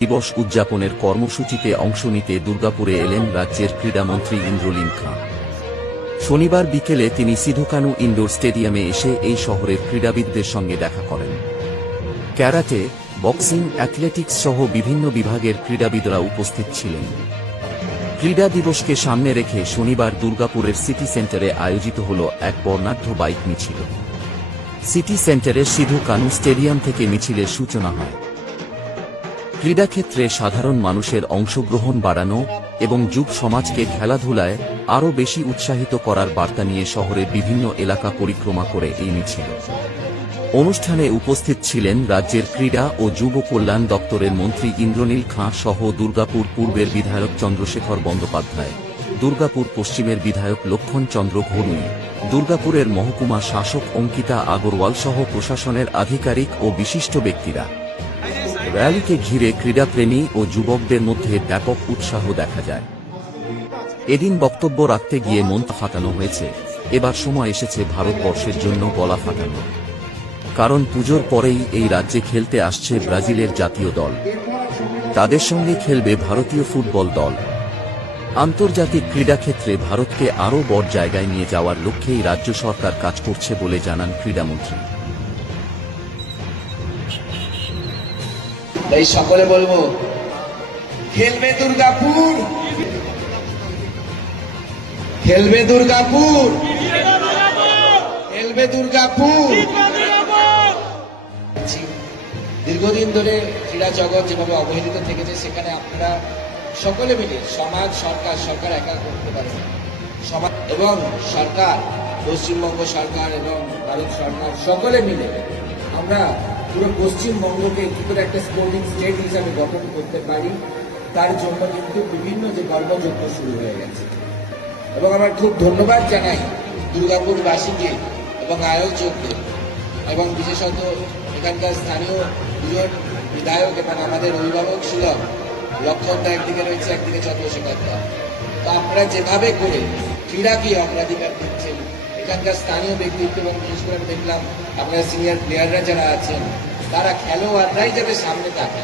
দিবস উদযাপনের কর্মসূচিতে অংশ নিতে দুর্গাপুরে এলেন রাজ্যের ক্রীড়ামন্ত্রী ইন্দ্রলীন খাঁ। শনিবার বিকেলে তিনি সিধু কানু ইনডোর স্টেডিয়ামে এসে এই শহরের ক্রীড়াবিদদের সঙ্গে দেখা করেন। ক্যারাটে, বক্সিং, অ্যাথলেটিক্স সহ বিভিন্ন বিভাগের ক্রীড়াবিদরা উপস্থিত ছিলেন। ক্রীড়া দিবসকে সামনে রেখে শনিবার দুর্গাপুরের সিটি সেন্টারে আয়োজিত হল এক বর্ণাঢ্য বাইক মিছিল। সিটি সেন্টারের সিধু কানু স্টেডিয়াম থেকে মিছিলের সূচনা হয়। ক্রীড়াক্ষেত্রে সাধারণ মানুষের অংশগ্রহণ বাড়ানো এবং যুব সমাজকে খেলাধুলায় আরও বেশি উৎসাহিত করার বার্তা নিয়ে শহরের বিভিন্ন এলাকা পরিক্রমা করে এই মিছিল। অনুষ্ঠানে উপস্থিত ছিলেন রাজ্যের ক্রীড়া ও যুব কল্যাণ দপ্তরের মন্ত্রী ইন্দ্রনীল খাঁ সহ দুর্গাপুর পূর্বের বিধায়ক চন্দ্রশেখর বন্দ্যোপাধ্যায়, দুর্গাপুর পশ্চিমের বিধায়ক লক্ষণ চন্দ্র ঘোরুই, দুর্গাপুরের মহকুমা শাসক অঙ্কিতা আগরওয়াল সহ প্রশাসনের আধিকারিক ও বিশিষ্ট ব্যক্তিরা। র্যালিকে ঘিরে ক্রীড়াপ্রেমী ও যুবকদের মধ্যে ব্যাপক উৎসাহ দেখা যায়। এদিন বক্তব্য রাখতে গিয়ে মন ফাটানো হয়েছে, এবার সময় এসেছে ভারতবর্ষের জন্য গলা ফাটানো। কারণ পুজোর পরেই এই রাজ্যে খেলতে আসছে ব্রাজিলের জাতীয় দল, তাদের সঙ্গে খেলবে ভারতীয় ফুটবল দল। আন্তর্জাতিক ক্রীড়াক্ষেত্রে ভারতকে আরও বড় জায়গায় নিয়ে যাওয়ার লক্ষ্যেই রাজ্য সরকার কাজ করছে বলে জানান ক্রীড়ামন্ত্রী। তাই সকলে বলবো, খেলবে দুর্গাপুর, খেলবে দুর্গাপুর, খেলবে দুর্গাপুর। দীর্ঘদিন ধরে ক্রীড়া জগৎ যেভাবে অবহেলিত থেকেছে, সেখানে আপনারা সকলে মিলে সমাজ, সরকার একা করতে পারে, সমাজ এবং সরকার, পশ্চিমবঙ্গ সরকার এবং ভারত সরকার সকলে মিলে আমরা পুরো পশ্চিমবঙ্গকে কি করে একটা স্পোর্টিং স্টেট হিসাবে গঠন করতে পারি, তার জন্য কিন্তু বিভিন্ন যে কর্মযজ্ঞ শুরু হয়ে গেছে। এবং আমার খুব ধন্যবাদ জানাই দুর্গাপুরবাসীকে এবং আয়োজকদের, এবং বিশেষত এখানকার স্থানীয় দুজন বিধায়ক এবং আমাদের অভিভাবক সুলভ, লক্ষণদা একদিকে রয়েছে, একদিকে চন্দ্রশেখর দা। তো আপনারা যেভাবে করে ক্রীড়াকে অগ্রাধিকার দিচ্ছেন, এখানকার স্থানীয় ব্যক্তিত্ব এবং বিশেষ করে দেখলাম আপনারা সিনিয়র প্লেয়াররা যারা আছেন, তারা খেলোয়াড়রাই যাতে সামনে থাকে।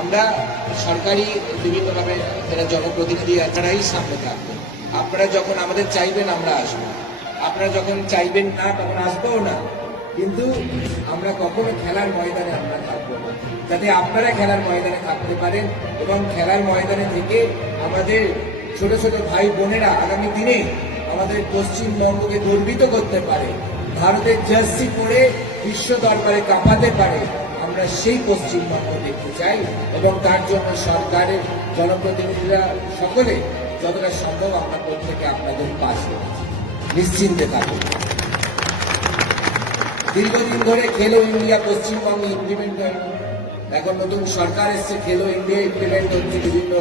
আমরা সরকারি বিভিন্নভাবে যারা জনপ্রতিনিধি তারাই সামনে থাকবো। আপনারা যখন আমাদের চাইবেন আমরা আসবো, আপনারা যখন চাইবেন না তখন আসবোও না, কিন্তু আমরা কখনো খেলার ময়দানে আমরা থাকবো না, যাতে আপনারা খেলার ময়দানে থাকতে পারেন এবং খেলার ময়দানে থেকে আমাদের ছোট ছোট ভাই বোনেরা আগামী দিনে আমাদের পশ্চিমবঙ্গকে গর্বিত করতে পারে, ভারতের জার্সি পরে বিশ্ব দরবারে কাঁপাতে পারে। আমরা সেই পশ্চিমবঙ্গ দেখতে চাই এবং তার জন্য সরকারের জনপ্রতিনিধিরা সকলে যতটা সম্ভব আমরা প্রত্যেকে আপনাদের পাশে নিশ্চিন্তে থাকুন। দীর্ঘদিন ধরে খেলো ইন্ডিয়া পশ্চিমবঙ্গে ইমপ্লিমেন্ট হয়, এখন নতুন সরকার এসছে, খেলো ইন্ডিয়া ইমপ্লিমেন্ট হচ্ছে, বিভিন্ন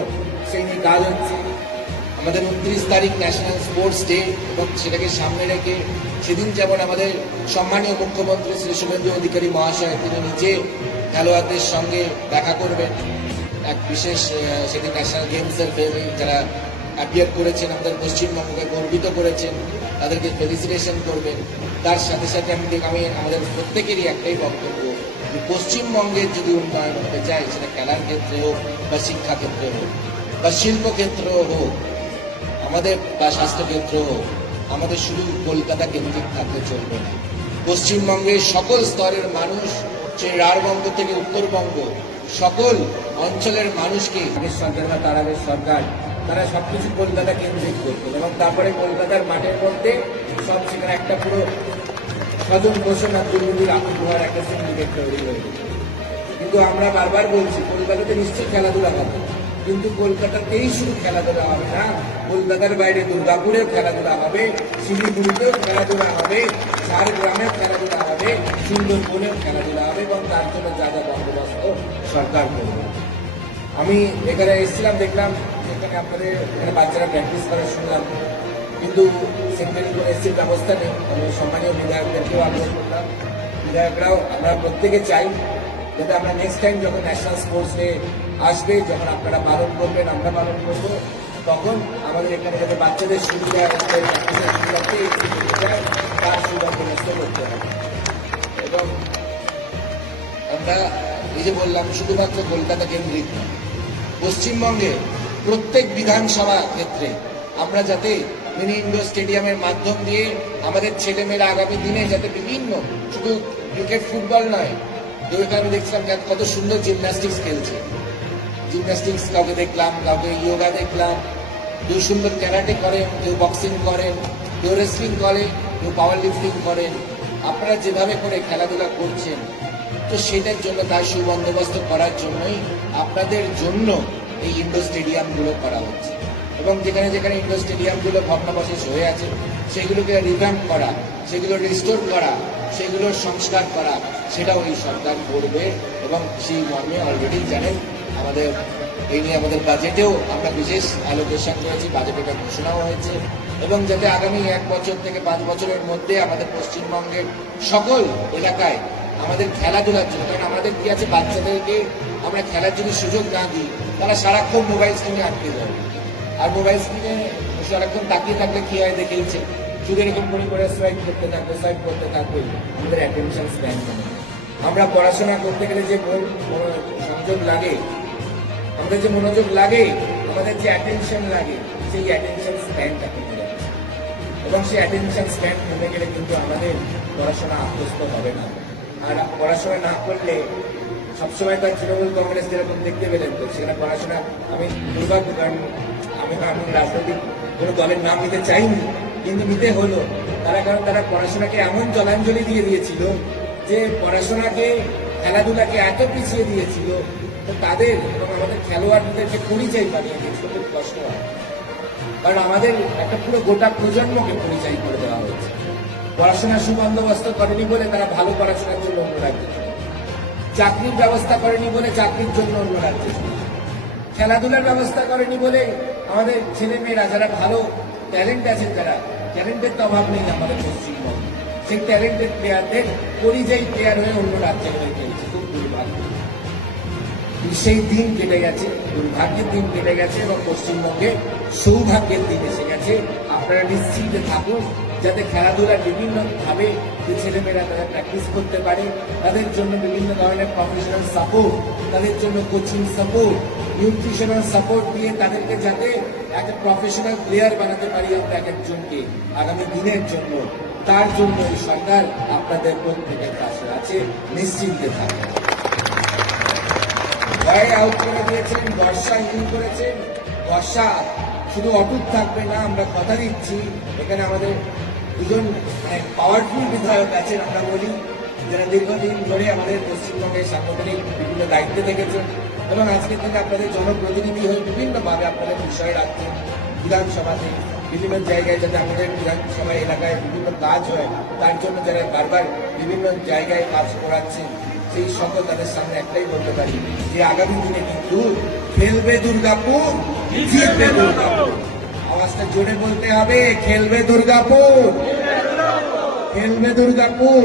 শ্রেণী কাজ হচ্ছে। আমাদের 29 তারিখ ন্যাশনাল স্পোর্টস ডে, এবং সেটাকে সামনে রেখে সেদিন যেমন আমাদের সম্মানীয় মুখ্যমন্ত্রী শ্রী শুভেন্দু অধিকারী মহাশয় তিনি নিজে খেলোয়াড়দের সঙ্গে দেখা করবেন। এক বিশেষ সেদিন ন্যাশনাল গেমসের যারা অ্যাপিয়ার করেছেন, আমাদের পশ্চিমবঙ্গকে গর্বিত করেছেন, তাদেরকে ফেলিসিটেশন করবেন। তার সাথে সাথে আমি আমাদের প্রত্যেকেরই একটাই বক্তব্য, যে পশ্চিমবঙ্গের যদি উন্নয়ন হতে চায়, সেটা খেলার ক্ষেত্রে হোক বা শিক্ষা ক্ষেত্রে হোক বা শিল্পক্ষেত্রেও হোক, আমাদের বা স্বাস্থ্যক্ষেত্র হোক, আমাদের শুধু কলকাতা কেন্দ্রিক থাকতে চলবে না। পশ্চিমবঙ্গের সকল স্তরের মানুষ, সেই রাঢ়বঙ্গ থেকে উত্তরবঙ্গ, সকল অঞ্চলের মানুষকে সরকার বা তার আগের সরকার তারা সবকিছু কলকাতা কেন্দ্রিক করতেন, এবং তারপরে কলকাতার মাঠের মধ্যে সব সেখানে একটা পুরো স্বজন পোষণ আর দুর্নীতির আত্মহার একটা সিন্ডিকেট তৈরি হয়ে গেছে। কিন্তু আমরা বারবার বলছি, কলকাতাতে নিশ্চয়ই খেলাধুলা হবে, কিন্তু কলকাতাতেই শুধু খেলাধুলা হবে না, কলকাতার বাইরে দুর্গাপুরেও খেলাধুলা হবে, শিলিগুড়িতেও খেলাধুলা হবে, ঝাড়গ্রামেও খেলাধুলা হবে, সুন্দরবনেও খেলাধুলা হবে, এবং তার জন্য যা যা বন্দোবস্ত সরকার করবে। আমি এখানে এসেছিলাম, দেখলাম এখানে আপনাদের এখানে বাচ্চারা প্র্যাকটিস করা শুনলাম, কিন্তু সেন্টারি করে এসির ব্যবস্থা নেই। আমি সম্মানীয় বিধায়কদেরকেও আগ্রহ করলাম, বিধায়করাও আমরা প্রত্যেকে চাই যাতে আমরা নেক্সট টাইম যখন ন্যাশনাল স্পোর্টস ডে আসবে, যখন আপনারা পালন করবেন, আমরা পালন করবো, তখন আমাদের এখানে যাতে বাচ্চাদের সুবিধা তার সুবিধা করতে হবে। এবং আমরা এই যে বললাম শুধুমাত্র কলকাতা কেন্দ্রিক নয়, পশ্চিমবঙ্গে প্রত্যেক বিধানসভা ক্ষেত্রে আমরা যাতে মিনি ইন্ডোর স্টেডিয়ামের মাধ্যম দিয়ে আমাদের ছেলেমেয়েরা আগামী দিনে যাতে বিভিন্ন শুধু ক্রিকেট ফুটবল নয়, যেটা আমি দেখছিলাম কত সুন্দর জিমন্যাস্টিক্স খেলছে, জিমন্যাস্টিক্স কাউকে দেখলাম, কাউকে যোগা দেখলাম, কেউ সুন্দর ক্যারাটে করেন, কেউ বক্সিং করেন, কেউ রেসলিং করে, কেউ পাওয়ার লিফটিং করেন। আপনারা যেভাবে করে খেলাধুলা করছেন, তো সেটার জন্য তার সুবন্দোবস্ত করার জন্যই আপনাদের জন্য এই ইন্ডোর স্টেডিয়ামগুলো করা হচ্ছে। এবং যেখানে যেখানে ইন্ডোর স্টেডিয়ামগুলো ভগ্নাবশেষ হয়ে আছে সেগুলোকে রিভ্যাম্প করা, সেগুলো রিস্টোর করা, সেগুলোর সংস্কার করা, সেটাও এই সরকার করবে। এবং সেই মর্মে অলরেডি জানেন আমাদের এই নিয়ে আমাদের বাজেটেও আমরা বিশেষ অ্যালোকেশন করেছি, বাজেটে এটা ঘোষণাও হয়েছে। এবং যাতে আগামী 1 বছর থেকে 5 বছরের মধ্যে আমাদের পশ্চিমবঙ্গের সকল এলাকায় আমাদের খেলাধুলার জন্য, কারণ আমাদের কি আছে, বাচ্চাদেরকে আমরা খেলার জন্য সুযোগ না দিই, তারা সারাক্ষণ মোবাইল স্ক্রিনে আটকে যায়। আর মোবাইল স্ক্রিনে সারাক্ষণ তাকিয়ে থাকলে কি হয় দেখেইছে, শুধু এরকম করে সোয়াইপ করতে থাকবে, আমাদের অ্যাটেনশন স্প্যান কমে। আমরা পড়াশোনা করতে গেলে যে সংযোগ লাগে, আমাদের যে মনোযোগ লাগে, আমাদের যে অ্যাটেনশন লাগে, সেই অ্যাটেনশন স্প্যানটা কমে যাচ্ছে। এবং সেই অ্যাটেনশন স্প্যান কমে গেলে কিন্তু আমাদের পড়াশোনা আত্মস্থ হবে না। আর পড়াশোনা না করলে সবসময় তার তৃণমূল কংগ্রেস যেরকম দেখতে পেলেন, তো সেখানে পড়াশোনা, আমি দুর্ভাগ্য, কারণ আমি রাজনৈতিক কোনো দলের নাম নিতে চাইনি, কিন্তু নিতে হলো কারণ তারা পড়াশোনাকে এমন জলাঞ্জলি দিয়ে দিয়েছিল, যে পড়াশোনাকে খেলাধুলাকে এত পিছিয়ে দিয়েছিল, তো তাদের এবং আমাদের খেলোয়াড়দেরকে পরিচয় বানিয়ে দিয়েছিল। খুব কষ্ট হয়, কারণ আমাদের একটা পুরো গোটা প্রজন্মকে পরিচয় করে দেওয়া হয়েছে। পড়াশোনার সুবন্দোবস্ত করেনি বলে তারা ভালো পড়াশোনার জন্য অন্য রাজ্যে চলে, চাকরির ব্যবস্থা করেনি বলে চাকরির জন্য অন্য রাজ্যে চলে, খেলাধুলার ব্যবস্থা করেনি বলে আমাদের ছেলে মেয়েরা যারা ভালো ট্যালেন্ট আছে, যারা ট্যালেন্টের তো অভাব নেই আমাদের পশ্চিমবঙ্গে, সেই ট্যালেন্টেড প্লেয়ারদের পরিযায়ী প্লেয়ার হয়ে অন্য রাজ্যে হয়ে গেছে। খুব দুর্ভাগ্য, সেই দিন কেটে গেছে, দুর্ভাগ্যের দিন কেটে গেছে এবং পশ্চিমবঙ্গে সৌভাগ্যের দিন এসে গেছে। আপনারা নিশ্চিন্তে থাকুন, যাতে খেলাধুলার বিভিন্ন ভাবে যে ছেলেমেয়েরা তারা প্র্যাকটিস করতে পারে, তাদের জন্য বিভিন্ন ধরনের প্রফেশনাল সাপোর্ট, তাদের জন্য কোচিং সাপোর্ট, নিউট্রিশনাল সাপোর্ট দিয়ে তাদেরকে যাতে একটা প্রফেশনাল প্লেয়ার বানাতে পারি আমরা এক একজনকে আগামী দিনের জন্য, তার জন্য এই সরকার আপনাদের প্রত্যেকের পাশে আছে, নিশ্চিন্তে থাকুন। ভয় আউট করে দিয়েছেন, বর্ষা ইন করেছেন। বর্ষা শুধু অটুট থাকবে না, আমরা কথা দিচ্ছি। এখানে আমাদের দুজন পাওয়ারফুল বিধায়ক আছেন, আমরা বলি, যারা দীর্ঘদিন ধরে আমাদের পশ্চিমবঙ্গের সাংগঠনিক বিভিন্ন দায়িত্বে থেকেছেন এবং আজকের দিনে আপনাদের জনপ্রতিনিধি হয়ে বিভিন্নভাবে আপনাদের বিষয় রাখছেন বিধানসভাতে, বিভিন্ন জায়গায় যাতে আমাদের বিধানসভা এলাকায় বিভিন্ন কাজ হয়, তার জন্য যারা বারবার বিভিন্ন জায়গায় কাজ করাচ্ছেন, সেই সকল তাদের সামনে একটাই বলতে পারি যে আগামী দিনে কিন্তু খেলবে দুর্গাপুর, জিতবে দুর্গাপুর। আওয়াজটা জোরে বলতে হবে, খেলবে দুর্গাপুর, খেলবে দুর্গাপুর।